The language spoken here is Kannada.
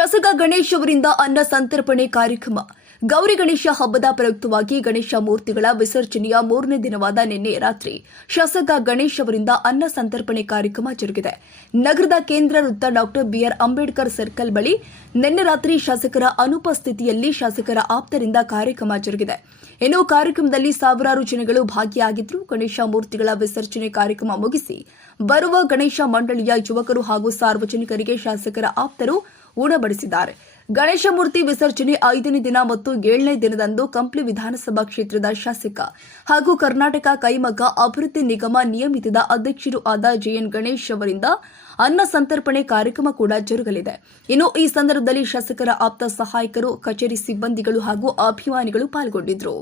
ಶಾಸಕ ಗಣೇಶ್ ಅವರಿಂದ ಅನ್ನ ಸಂತರ್ಪಣೆ ಕಾರ್ಯಕ್ರಮ. ಗೌರಿ ಗಣೇಶ ಹಬ್ಬದ ಪ್ರಯುಕ್ತವಾಗಿ ಗಣೇಶ ಮೂರ್ತಿಗಳ ವಿಸರ್ಜನೆಯ ಮೂರನೇ ದಿನವಾದ ನಿನ್ನೆ ರಾತ್ರಿ ಶಾಸಕ ಗಣೇಶ್ ಅವರಿಂದ ಅನ್ನ ಸಂತರ್ಪಣೆ ಕಾರ್ಯಕ್ರಮ ಜರುಗಿದೆ. ನಗರದ ಕೇಂದ್ರ ವೃತ್ತ ಡಾಕ್ಟರ್ ಬಿಆರ್ ಅಂಬೇಡ್ಕರ್ ಸರ್ಕಲ್ ಬಳಿ ನಿನ್ನೆ ರಾತ್ರಿ ಶಾಸಕರ ಅನುಪಸ್ಥಿತಿಯಲ್ಲಿ ಶಾಸಕರ ಆಪ್ತರಿಂದ ಕಾರ್ಯಕ್ರಮ ಜರುಗಿದೆ. ಇನ್ನು ಕಾರ್ಯಕ್ರಮದಲ್ಲಿ ಸಾವಿರಾರು ಜನಗಳು ಭಾಗಿಯಾಗಿದ್ರು ಗಣೇಶ ಮೂರ್ತಿಗಳ ವಿಸರ್ಜನೆ ಕಾರ್ಯಕ್ರಮ ಮುಗಿಸಿ ಬರುವ ಗಣೇಶ ಮಂಡಳಿಯ ಯುವಕರು ಹಾಗೂ ಸಾರ್ವಜನಿಕರಿಗೆ ಶಾಸಕರ ಆಪ್ತರು ಉಣಬಡಿಸಿದ್ದಾರೆ ಗಣೇಶ ಮೂರ್ತಿ ವಿಸರ್ಜನೆ ಐದನೇ ದಿನ ಮತ್ತು ಏಳನೇ ದಿನದಂದು ಕಂಪ್ಲಿ ವಿಧಾನಸಭಾ ಕ್ಷೇತ್ರದ ಶಾಸಕ ಹಾಗೂ ಕರ್ನಾಟಕ ಕೈಮಗ್ಗ ಅಭಿವೃದ್ಧಿ ನಿಗಮ ನಿಯಮಿತದ ಅಧ್ಯಕ್ಷರು ಆದ ಜೆಎನ್ ಗಣೇಶ್ ಅವರಿಂದ ಅನ್ನ ಸಂತರ್ಪಣೆ ಕಾರ್ಯಕ್ರಮ ಕೂಡ ಜರುಗಲಿದೆ. ಇನ್ನು ಈ ಸಂದರ್ಭದಲ್ಲಿ ಶಾಸಕರ ಆಪ್ತ ಸಹಾಯಕರು, ಕಚೇರಿ ಸಿಬ್ಬಂದಿಗಳು ಹಾಗೂ ಅಭಿಮಾನಿಗಳು ಪಾಲ್ಗೊಂಡಿದ್ದರು